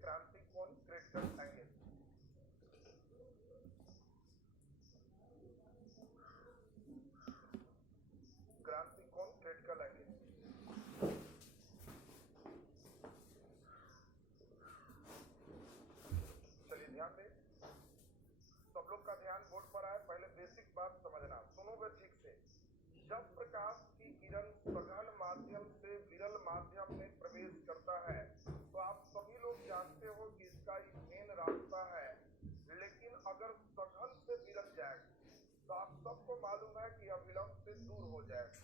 क्रांतिक कोण critical angle. क्रांतिक कोण क्रिटिकल एंगल। चलिए ध्यान दें, सब लोग का ध्यान बोर्ड पर आए। पहले बेसिक बात समझना, सुनोगे ठीक से। जब प्रकाश की किरण सघन माध्यम से विरल माध्यम में प्रवेश करता है तो आप सभी लोग जानते हो कि इसका एक मेन रास्ता है, लेकिन अगर सघन से विरल जाएगा तो आप सबको मालूम है कि अविलंब से दूर हो जाएगा।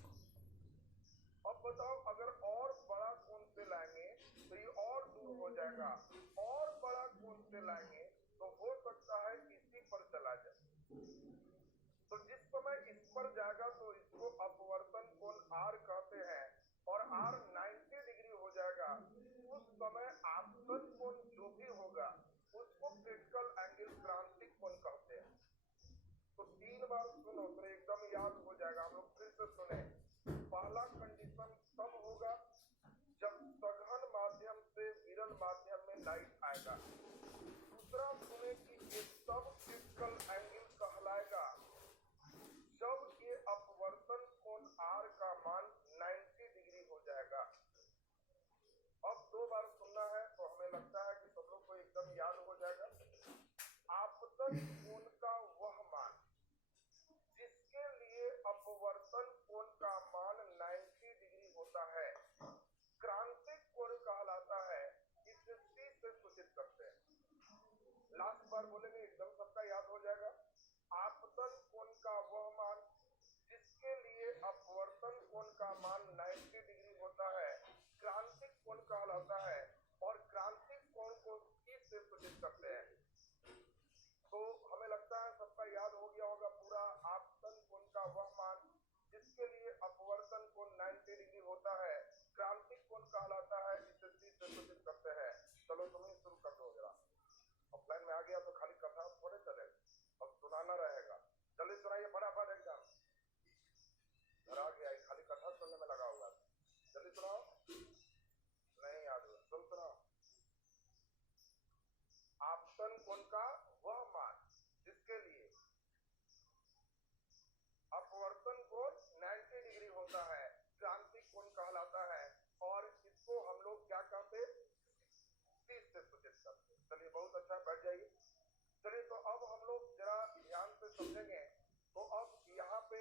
अब बताओ, अगर और बड़ा कोण से लाएंगे तो ये और दूर हो जाएगा, और बड़ा कोण से लाएंगे तो हो सकता है इसी पर चला जाए। तो जिस समय इस पर जाएगा तो इसको अपवर्तन कोण R कहते हैं, और R 90 डिग्री हो जाएगा। उस समय आपतन कोण जो भी होगा उसको क्रिटिकल एंगल क्रांतिक कोण कहते हैं। तो 3 बार सुनो तो एकदम याद हो जाएगा। हम लोग फिर से सुने। पहला कंडीशन तब होगा जब सघन माध्यम से विरल माध्यम में लाइट आएगा। दूसरा सुने कि ये सब क्रिटिकल एंगल कहलाएगा जब ये अपवर्तन कोण R का मान 90 डिग्री हो जाएगा। अब 2 बार सुनना है तो हमें लगता है कि सब लोग को एकदम याद हो जाएगा। आपतन कोण का वह मान जिसके लिए अपवर्तन कोण का मान 90 डिग्री होता है क्रांतिक कोण कहलाता है। इसे C से सूचित करते हैं। लास्ट बार बोलेंगे, एकदम सबका याद हो जाएगा। आपतन कोण का वह मान जिसके लिए अपवर्तन कोण का मान 90 डिग्री होता है क्रांतिक कोण कहलाता है, और क्रांतिक कोण को C से सूचित करते हैं। तो हमें लगता है सबका याद हो गया होगा पूरा। आपतन कोण का वह मान जिसके लिए अपवर्तन कोण 90 डिग्री होता है क्रांतिक कोण कहलाता है, इसे C से सूचित करते हैं। चलो तुम ही शुरू कर दो जरा। ऑफलाइन में आ गया तो खाली कथा थोड़े चलेगा, अब सुनाना रहेगा। जल्दी सुनाइए फटाफट, एकदम घर आ गया, खाली कथा सुनने में लगा हुआ। जल्दी सुनाओ, नहीं याद हुआ, तुम सुनाओ। आपतन कोण का वह मान जिसके लिए अपवर्तन कोण 90 डिग्री होता है क्रांतिक कोण कहलाता है, और इसको हम लोग क्या कहते, C से सूचित करते। चलिए बहुत अच्छा, बैठ जाइए। चलिए तो अब हम लोग जरा ध्यान से समझेंगे। तो अब यहाँ पे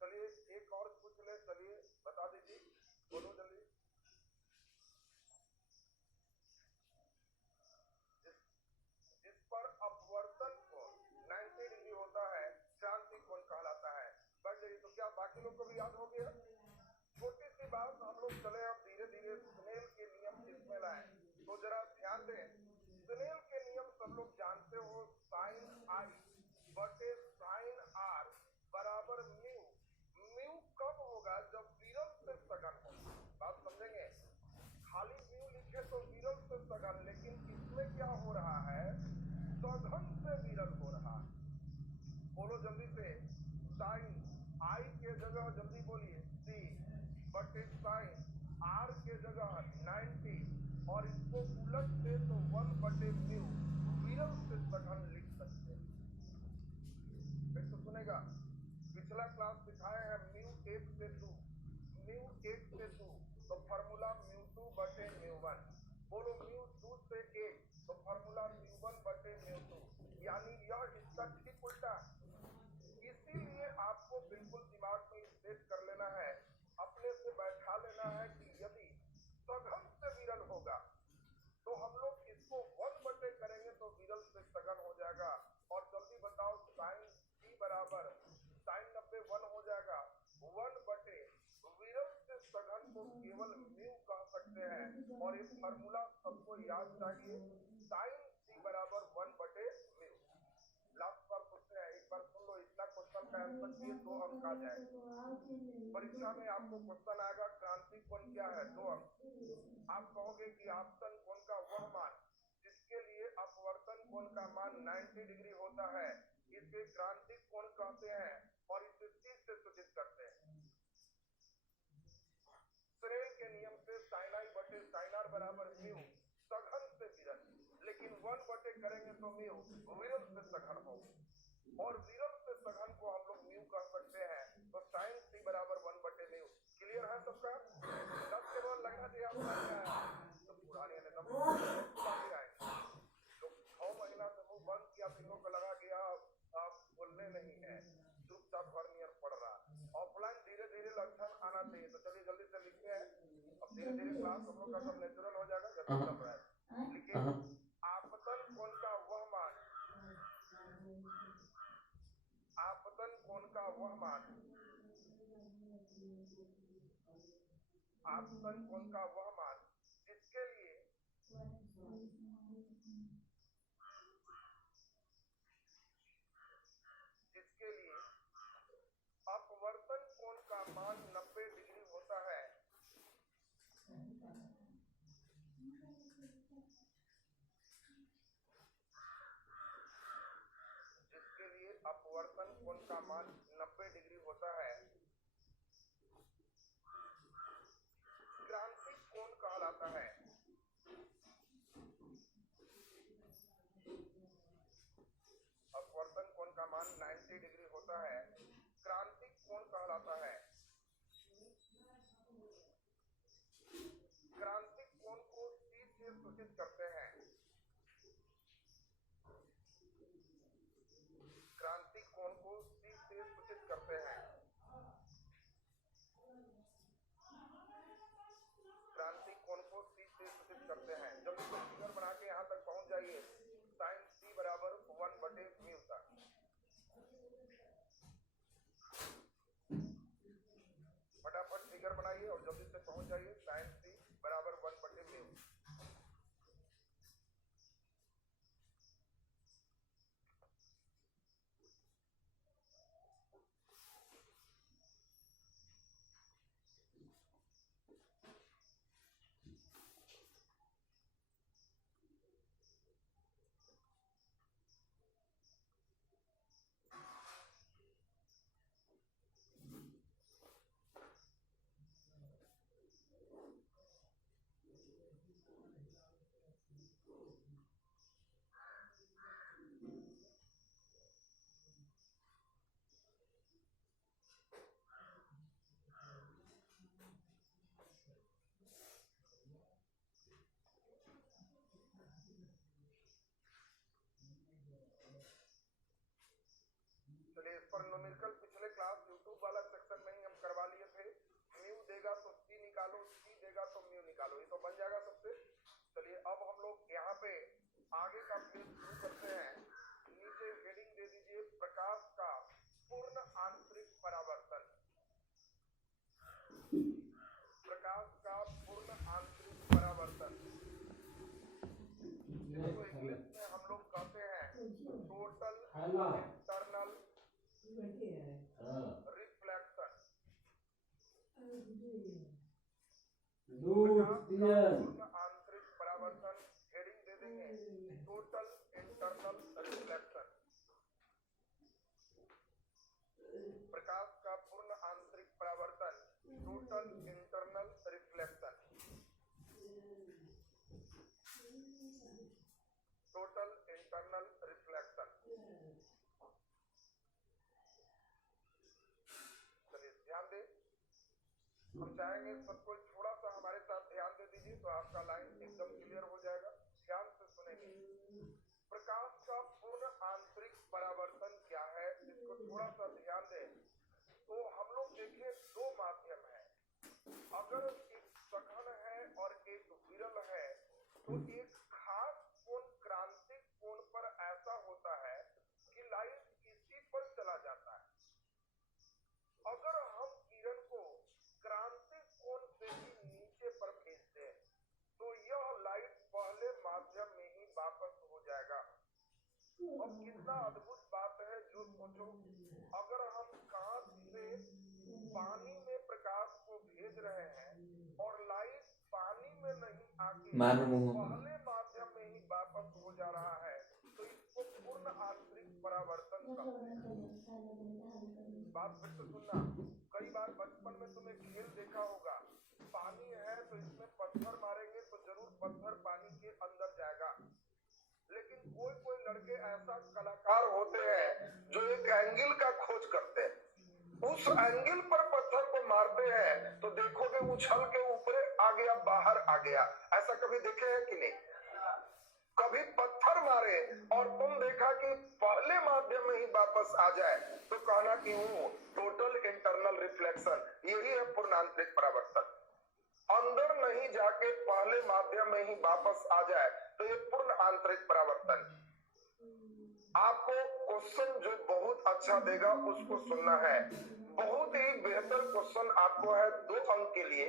चलिए एक और पूछ ले, चलिए बता दीजिए, बोलो जल्दी। जिस पर अपवर्तन कोण 90 डिग्री होता है क्रांतिक कोण कहलाता है। बढ़ जाइए। तो क्या बाकी लोग को भी याद हो गया? छोटी सी बात, हम लोग चले अब धीरे धीरे स्नेल के नियम इसमें लाए। तो जरा ध्यान दें, स्नेल के नियम सब लोग जानते हो, साइन I बटे साइन R बराबर म्यू। म्यू कब होगा? जब विरल से सघन हो। बात समझेंगे? खाली म्यू लिखे तो विरल से सघन, लेकिन इसमें क्या हो रहा है, सघन से विरल हो रहा है। बोलो जल्दी से। साइन I के जगह जल्दी बोलिए C बटे साइन R के जगह 90, और इसको उलट से तो 1 बटे म्यू विरल से सघन लिख सकते हैं। फिर तो सुनेगा, पिछला क्लास सिखाए हैं म्यू 1 से 2, म्यू 1 से 2 तो फॉर्मूला म्यू 2 बटे म्यू 1। बोलो म्यू 2 से 1 तो फॉर्मूला म्यू 1 बटे म्यू 2, यानी यह इसका ठीक उल्टा। इसीलिए आपको बिल्कुल दिमाग में सेट कर लेना है, अपने से बैठा लेना है कि यदि सघन से विरल होगा तो हम लोग इसको 1 बटे करेंगे तो विरल से सघन हो जाएगा। और जल्दी बताओ, साइन C बराबर साइन 90 1 हो जाएगा। 1 बटे विरल से सघन को केवल म्यू कह सकते हैं, और ये फॉर्मूला सबको याद चाहिए, साइन C बराबर 1 बटे म्यू। लास्ट बार पूछते हैं, एक बार सुन लो, इतना क्वेश्चन का आंसर किए 2 अंक आ जाएंगे। परीक्षा में आपको क्वेश्चन आएगा क्रांतिक कोण क्या है, 2 अंक। आप कहोगे कि आपतन कोण का वह मान जिसके लिए अपवर्तन कोण का मान 90 डिग्री होता है, इसे क्रांतिक कोण कहते हैं, और इसे C से सूचित करते हैं। स्नेल के नियम से साइन I बटे साइन R बराबर म्यू, सघन से करेंगे तो म्यू विरल से सघन होगी, और विरल से सघन को हम लोग म्यू कह सकते हैं, तो साइन सी बराबर 1/म्यू। क्लियर है सबका? 10 के बाद लगना चाहिए आपका, तो पुराने ने तब लोग 6 महीना से मुंह बंद किया, तीनों को लगा गया आप बोलने नहीं है, चुपचाप घर नियर पड़ रहा। ऑफलाइन धीरे धीरे लक्षण आना चाहिए, तो चलिए जल्दी से लिखते हैं। अब धीरे धीरे क्लास हम लोग का सब नेचुरल हो जाएगा, जैसे चल रहा है। लिखिए, आपतन कोण का वह मान, आपतन कोण का वह मान, आपतन कोण का वह मान जिसके लिए अपवर्तन कोण का मान 90 डिग्री होता है, जिसके लिए अपवर्तन कोण का मान 90 डिग्री होता है, क्रांतिक कोण कहलाता है। अपवर्तन कोण का मान 90 डिग्री होता है, क्रांतिक कोण कहलाता है। क्रांतिक कोण को C से सूचित करते हैं। क्रांतिक कोण को C से सूचित करते हैं। क्रांतिक कोण को C से सूचित करते हैं। जब इसको फिगर बना के यहाँ तक पहुंच जाइए, साइन C बराबर 1/म्यू तक। फटाफट फिगर बनाइए और जल्दी से पहुंच जाइए, साइन C बराबर 1/म्यू। चलिए, इस पर न्यूमेरिकल पिछले क्लास यूट्यूब वाला सेक्शन में ही हम करवा लिए थे। म्यू देगा तो C निकालो, C देगा तो म्यू निकालो, ये तो बन जाएगा सबसे। चलिए, अब हम लोग यहाँ पे आगे का पेज शुरू करते हैं। नीचे हेडिंग दे दीजिए, प्रकाश का पूर्ण आंतरिक परावर्तन। प्रकाश का पूर्ण आंतरिक परावर्तन, इसको इंग्लिश में हम लोग कहते हैं टोटल इंटरनल रिफ्लेक्शन। पूर्ण आंतरिक परावर्तन, हेडिंग दे देंगे टोटल इंटरनल रिफ्लेक्शन। प्रकाश का पूर्ण आंतरिक परावर्तन, total internal reflection. Total internal reflection. चलिए ध्यान दें, हम चाहेंगे सबको थोड़ा सा हमारे साथ ध्यान दे दीजिए, तो आपका लाइन एकदम क्लियर हो जाएगा। ध्यान से सुनेंगे, प्रकाश का पूर्ण आंतरिक परावर्तन क्या है, इसको थोड़ा सा ध्यान दें। तो हम लोग देखें, दो माध्यम है, अगर एक सघन है और एक विरल है, तो एक खास कोण क्रांतिक कोण पर ऐसा होता है कि लाइट इसी पर चला जाता है। अगर हम किरण को क्रांतिक कोण से ही नीचे पर भेजते हैं, तो यह लाइट पहले माध्यम में ही वापस हो जाएगा। अब कितना अद्भुत बात है, जो सोचो, अगर हम कांच से पानी में प्रकाश को भेज रहे हैं और लाइट पानी में नहीं आके पहले माध्यम में ही वापस हो जा रहा है, तो इसको पूर्ण आंतरिक परावर्तन कहते हैं। बात फिर से सुनना, कई बार बचपन में तुमने खेल देखा होगा, पानी है तो इसमें पत्थर मारेंगे तो जरूर पत्थर पानी के अंदर जाएगा, लेकिन कोई ऐसा कलाकार होते हैं जो एक एंगल का खोज करते हैं, उस एंगल पर पत्थर को मारते हैं तो देखोगे उछल के ऊपर आ गया, बाहर आ गया। ऐसा कभी देखे हैं कि नहीं? कभी पत्थर मारे और तुम देखा कि पहले माध्यम में ही वापस आ जाए तो कहना कि वो टोटल इंटरनल रिफ्लेक्शन, यही है पूर्ण आंतरिक परावर्तन। अंदर नहीं जाके पहले माध्यम में ही वापस आ जाए तो ये पूर्ण आंतरिक परावर्तन। आपको क्वेश्चन जो बहुत अच्छा देगा उसको सुनना है। बहुत ही बेहतर क्वेश्चन आपको है 2 अंक के लिए।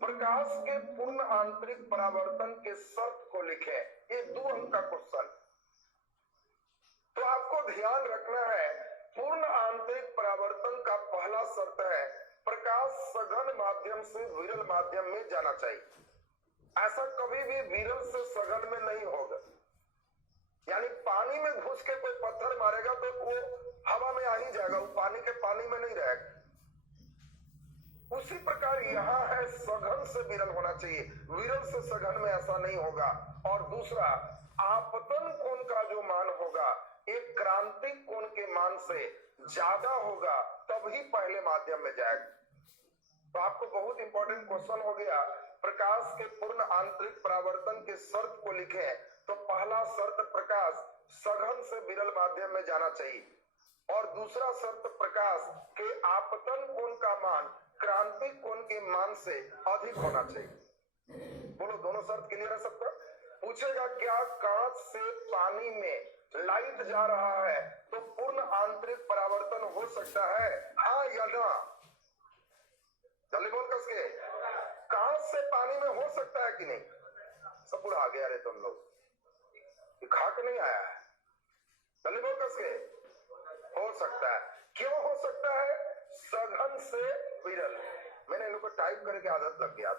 प्रकाश के पूर्ण आंतरिक परावर्तन के शर्त को लिखें, ये 2 अंक का क्वेश्चन। तो आपको ध्यान रखना है, पूर्ण आंतरिक परावर्तन का पहला शर्त है प्रकाश सघन माध्यम से विरल माध्यम में जाना चाहिए। ऐसा कभी भी विरल से सघन में नहीं होगा। यानी पानी में घुस के कोई पत्थर मारेगा तो वो हवा में आ ही जाएगा, वो पानी के पानी में नहीं रहेगा। उसी प्रकार यहाँ है सघन से विरल होना चाहिए, विरल से सघन में ऐसा नहीं होगा। और दूसरा, आपतन कोण का जो मान होगा एक क्रांतिक कोण के मान से ज्यादा होगा, तभी पहले माध्यम में जाएगा। तो आपको बहुत इंपॉर्टेंट क्वेश्चन हो गया, प्रकाश के पूर्ण आंतरिक परावर्तन के शर्त को लिखें। तो पहला शर्त प्रकाश सघन से विरल माध्यम में जाना चाहिए, और दूसरा शर्त प्रकाश के आपतन कोण का मान क्रांतिक कोण के मान से अधिक होना चाहिए। बोलो, दोनों शर्त क्लियर है सबका? पूछेगा क्या कांच से पानी में लाइट जा रहा है तो पूर्ण आंतरिक परावर्तन हो सकता है, हाँ या ना? जल्दी बोल कसके, कांच से पानी में हो सकता है कि नहीं? सब पूरा आ गया रे तुम लोग, खा के नहीं आया है। जल्दी बोल कसके, हो सकता है। क्यों हो सकता है? सघन से विरल। मैंने इन लोग को टाइप करके आदत लग गया।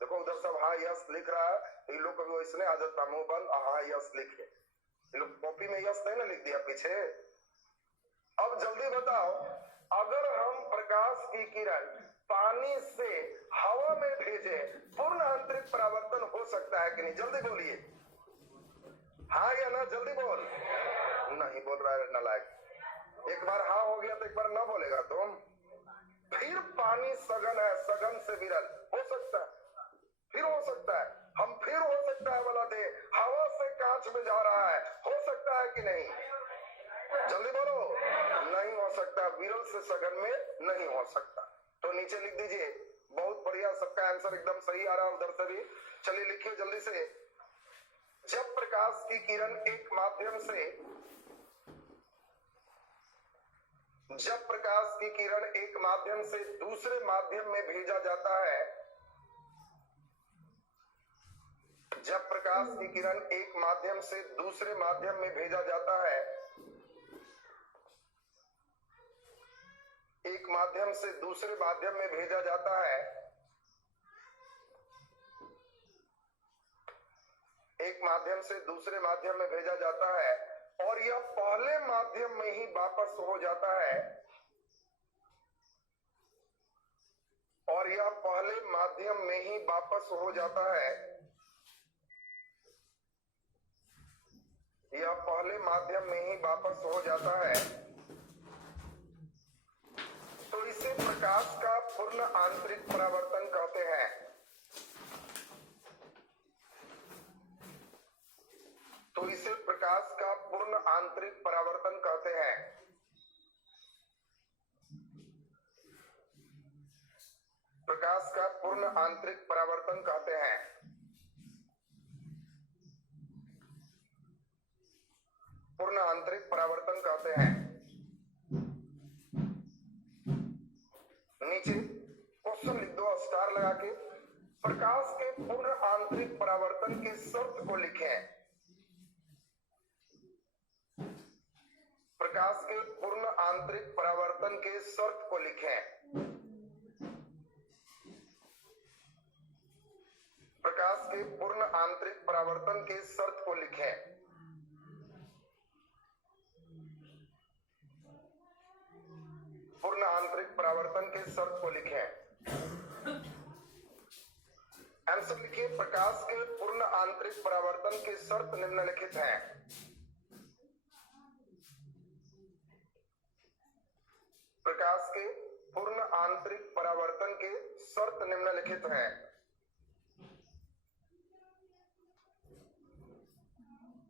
देखो उधर सब हाँ यस लिख रहा है, इन लोग को भी इसने आदत था मुंह बंद हाँ यस लिखे। इन लोग कॉपी में यस नहीं ना लिख दिया पीछे। अब जल्दी बताओ, अगर हम प्रकाश की किरण पानी से हवा में भेजे, पूर्ण आंतरिक परावर्तन हो सकता है कि नहीं? जल्दी बोलिए, हाँ या ना? जल्दी बोल। नहीं बोल रहा है नालायक। एक बार हाँ हो गया तो एक बार ना बोलेगा तुम। फिर पानी सघन है, सघन से विरल हो सकता है, फिर हो सकता है। हम फिर हो सकता है वाला दे, हवा से कांच में जा रहा है, हो सकता है कि नहीं? जल्दी बोलो, नहीं हो सकता, विरल से सघन में नहीं हो सकता। तो नीचे लिख दीजिए। बहुत बढ़िया, सबका आंसर एकदम सही आ रहा है उधर से भी। चलिए लिखिए जल्दी से। जब प्रकाश की किरण एक माध्यम से दूसरे माध्यम में भेजा जाता है, जब प्रकाश की किरण एक माध्यम से दूसरे माध्यम में भेजा जाता है, एक माध्यम से दूसरे माध्यम में भेजा जाता है, एक माध्यम से दूसरे माध्यम में भेजा जाता है, और यह पहले माध्यम में ही वापस हो जाता है, और यह पहले माध्यम में ही वापस हो जाता है, यह पहले माध्यम में ही वापस हो जाता है, तो इसे प्रकाश का पूर्ण आंतरिक परावर्तन कहते हैं। तो इसे प्रकाश का पूर्ण आंतरिक परावर्तन कहते हैं। प्रकाश का पूर्ण आंतरिक परावर्तन कहते हैं। पूर्ण आंतरिक परावर्तन कहते हैं। नीचे क्वेश्चन लिख दो स्टार लगा के। प्रकाश के पूर्ण आंतरिक परावर्तन की शर्त को लिखें। प्रकाश के पूर्ण आंतरिक परावर्तन के शर्त को लिखें। प्रकाश के पूर्ण आंतरिक परावर्तन के शर्त को लिखें। पूर्ण आंतरिक परावर्तन के शर्त को लिखें। आंसर लिखिए। प्रकाश के पूर्ण आंतरिक परावर्तन की शर्त निम्नलिखित हैं। शर्त निम्नलिखित है।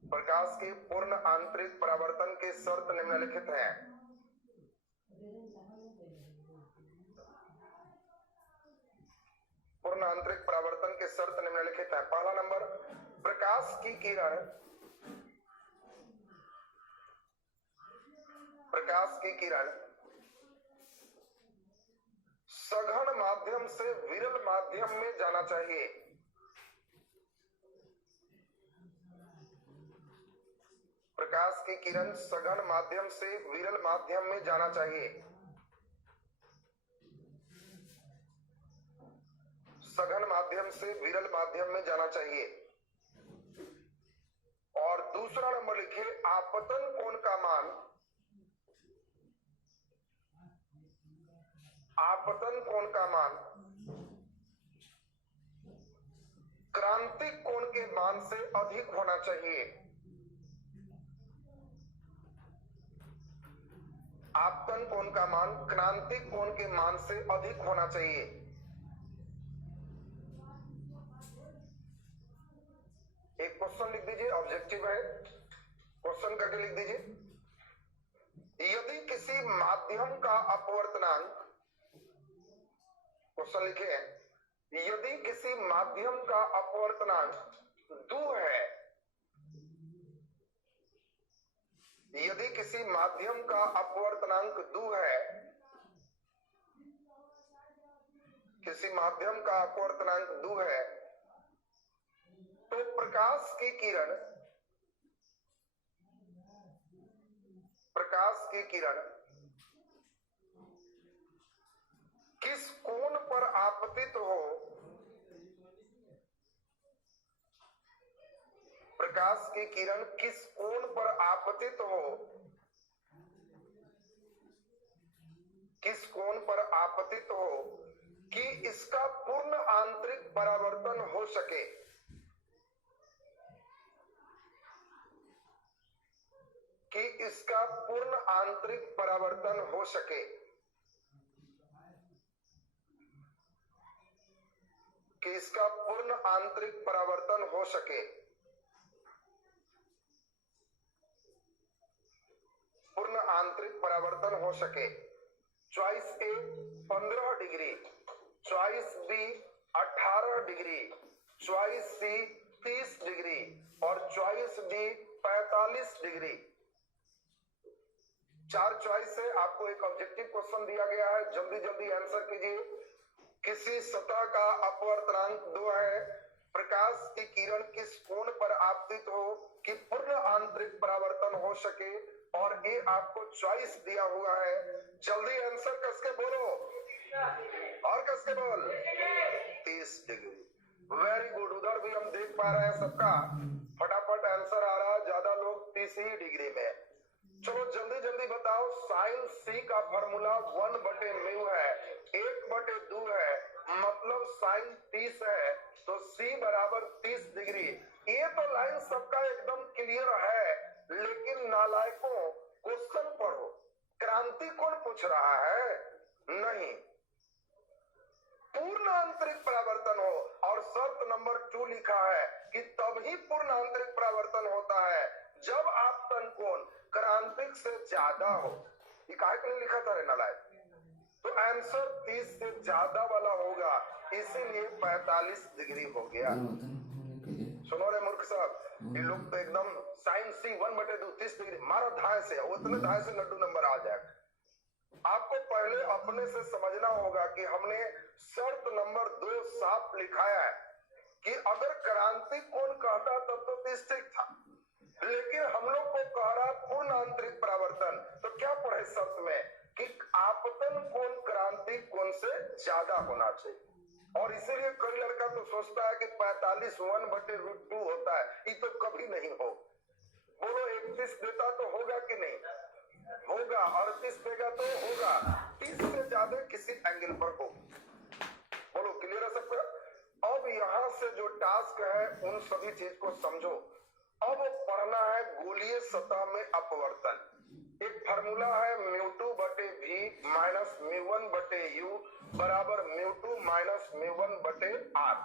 प्रकाश के पूर्ण आंतरिक परावर्तन के शर्त निम्नलिखित हैं। पूर्ण आंतरिक परावर्तन के शर्त निम्नलिखित हैं। पहला नंबर, प्रकाश की किरण सघन माध्यम से विरल माध्यम में जाना चाहिए। प्रकाश की किरण सघन माध्यम से विरल माध्यम में जाना चाहिए। सघन माध्यम से विरल माध्यम में जाना चाहिए। और दूसरा नंबर लिखिए, आपतन कोण का मान क्रांतिक कोण के मान से अधिक होना चाहिए। आपतन कोण का मान क्रांतिक कोण के मान से अधिक होना चाहिए। एक क्वेश्चन लिख दीजिए, ऑब्जेक्टिव है, क्वेश्चन करके लिख दीजिए। यदि किसी माध्यम का अपवर्तनांक, क्वेश्चन लिखे हैं, यदि किसी माध्यम का अपवर्तनांक 2 है, यदि किसी माध्यम का अपवर्तनांक 2 है, किसी माध्यम का अपवर्तनांक 2 है, तो प्रकाश की किरण किस कोण पर आपतित हो, प्रकाश की किरण किस कोण पर आपतित हो, किस कोण पर आपतित हो कि इसका पूर्ण आंतरिक परावर्तन हो सके। कि इसका पूर्ण आंतरिक परावर्तन हो सके। कि इसका पूर्ण आंतरिक परावर्तन हो सके। पूर्ण आंतरिक परावर्तन हो सके। Choice A 15 degree, choice B 18 degree, choice C 30 degree और चॉइस डी 45 डिग्री। 4 चॉइस है। आपको एक ऑब्जेक्टिव क्वेश्चन दिया गया है, जल्दी जल्दी आंसर कीजिए। किसी सतह का अपवर्तनांक 2 है, प्रकाश की किरण किस कोण पर आपतित हो कि पूर्ण आंतरिक परावर्तन हो सके, और ये आपको चॉइस दिया हुआ है। जल्दी आंसर कस के बोलो, और कस के बोल। 30 डिग्री, वेरी गुड। उधर भी हम देख पा रहे हैं सबका फटाफट आंसर आ रहा है, ज्यादा लोग 30 ही डिग्री में। चलो जल्दी जल्दी बताओ, साइन सी का फॉर्मूला 1/μ है, 1/2 है, मतलब साइन 30 है, तो सी बराबर 30 डिग्री। ये तो लाइन सबका एकदम क्लियर है, लेकिन नालायकों क्वेश्चन पढ़ो, क्रांति कोण पूछ रहा है? नहीं, पूर्ण आंतरिक परावर्तन हो। और शर्त नंबर 2 लिखा है कि तभी पूर्ण आंतरिक परावर्तन होता है जब आपतन कोण क्रांतिक से ज्यादा हो। ये काहे के लिए लिखा था रे नालायक? तो आंसर 30 से ज्यादा वाला होगा, इसीलिए 45 डिग्री हो गया। सुनो रे मूर्ख साहब, ये लोग तो एकदम साइन सी 1/2 30 डिग्री मारा धाए से, उतने धाए से लड्डू नंबर आ जाएगा। आपको पहले अपने से समझना होगा कि हमने शर्त नंबर 2 साफ लिखाया है कि अगर क्रांतिक कोण कहता तब तो 30 ठीक था, लेकिन हम लोग को कह रहा पूर्ण आंतरिक परावर्तन, तो क्या पढ़े शर्त में कि आपतन कोण क्रांतिक कोण से ज्यादा होना चाहिए। और इसीलिए कई लड़का तो सोचता है कि 45 1/√2 होता है, ये तो कभी नहीं हो। बोलो 31 देता तो होगा कि नहीं होगा, 38 देगा तो होगा, 30 से ज्यादा किसी एंगल पर हो। बोलो क्लियर है सबका? अब यहाँ से जो टास्क है उन सभी चीज को समझो। अब पढ़ना है गोलीय सतह में अपवर्तन। एक फार्मूला है μ2/v - माइनस म्यू1 बटे यू बराबर म्यू2 माइनस म्यू1 बटे आर।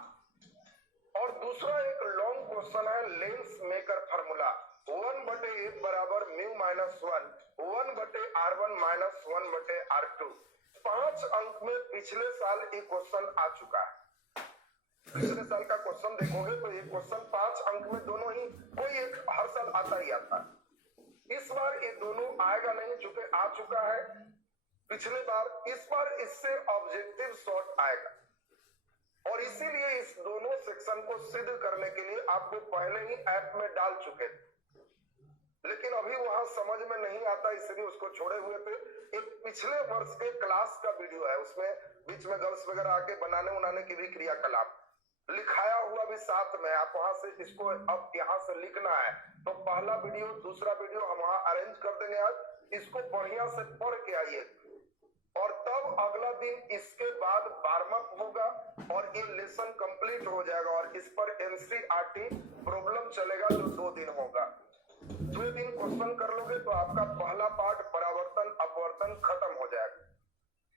और दूसरा एक लॉन्ग क्वेश्चन है लेंस मेकर फार्मूला 1 बटे ए बराबर म्यू माइनस 1 बटे R1 माइनस 1 बटे R2। 5 अंक में पिछले साल ये क्वेश्चन आ चुका है। पिछले साल का क्वेश्चन देखोगे तो ये क्वेश्चन 5 अंक में दोनों ही कोई एक हर साल आता ही आता है। इस बार ये दोनों आएगा नहीं, चूंकि आ चुका है पिछले बार। इस बार इससे ऑब्जेक्टिव शॉर्ट आएगा और इसीलिए इस दोनों सेक्शन को सिद्ध करने के लिए आपको पहले ही ऐप में डाल चुके थे, लेकिन अभी वहां समझ में नहीं आता इसलिए उसको छोड़े हुए थे। एक पिछले वर्ष के क्लास का वीडियो है, उसमें बीच में गर्ल्स वगैरह आके बनाने उनाने की भी क्रियाकलाप लिखाया हुआ भी साथ में। आप वहां से इसको अब यहाँ से लिखना है तो पहला वीडियो दूसरा वीडियो हम वहां अरेंज कर देंगे। आज इसको बढ़िया से पढ़ के आइए और तब अगला दिन इसके बाद वार्म-अप होगा और ये लेसन कंप्लीट हो जाएगा और इस पर एनसीईआरटी प्रॉब्लम चलेगा जो 2 दिन होगा। 2 दिन क्वेश्चन कर लोगे तो आपका पहला पार्ट परावर्तन अपवर्तन खत्म हो जाएगा।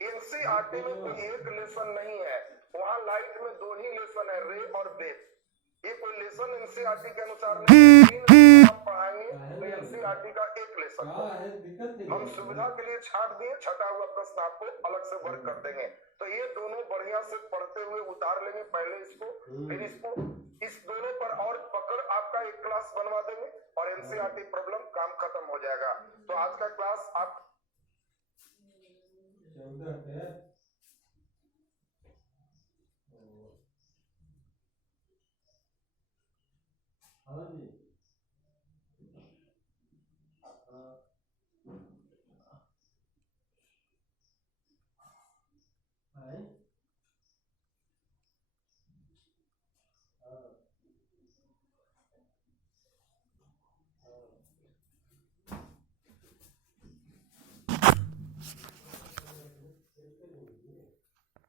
एनसीईआरटी में कोई एक लेसन नहीं है, वहां लाइट में 2 ही लेसन है, रे और बेस। ये कोई लेसन एनसीईआरटी के अनुसार नहीं, 3 लेसन हम पढ़ाएंगे तो एनसीईआरटी का 1 लेसन हम सुविधा के लिए छाट दिए। छटा हुआ प्रश्न आपको अलग से वर्क कर देंगे। तो ये दोनों बढ़िया से पढ़ते हुए उतार लेंगे, पहले इसको फिर इसको, इस दोनों पर और पकड़ आपका एक क्लास बनवा देंगे और एनसीईआरटी प्रॉब्लम काम खत्म हो जाएगा। तो आज का क्लास आप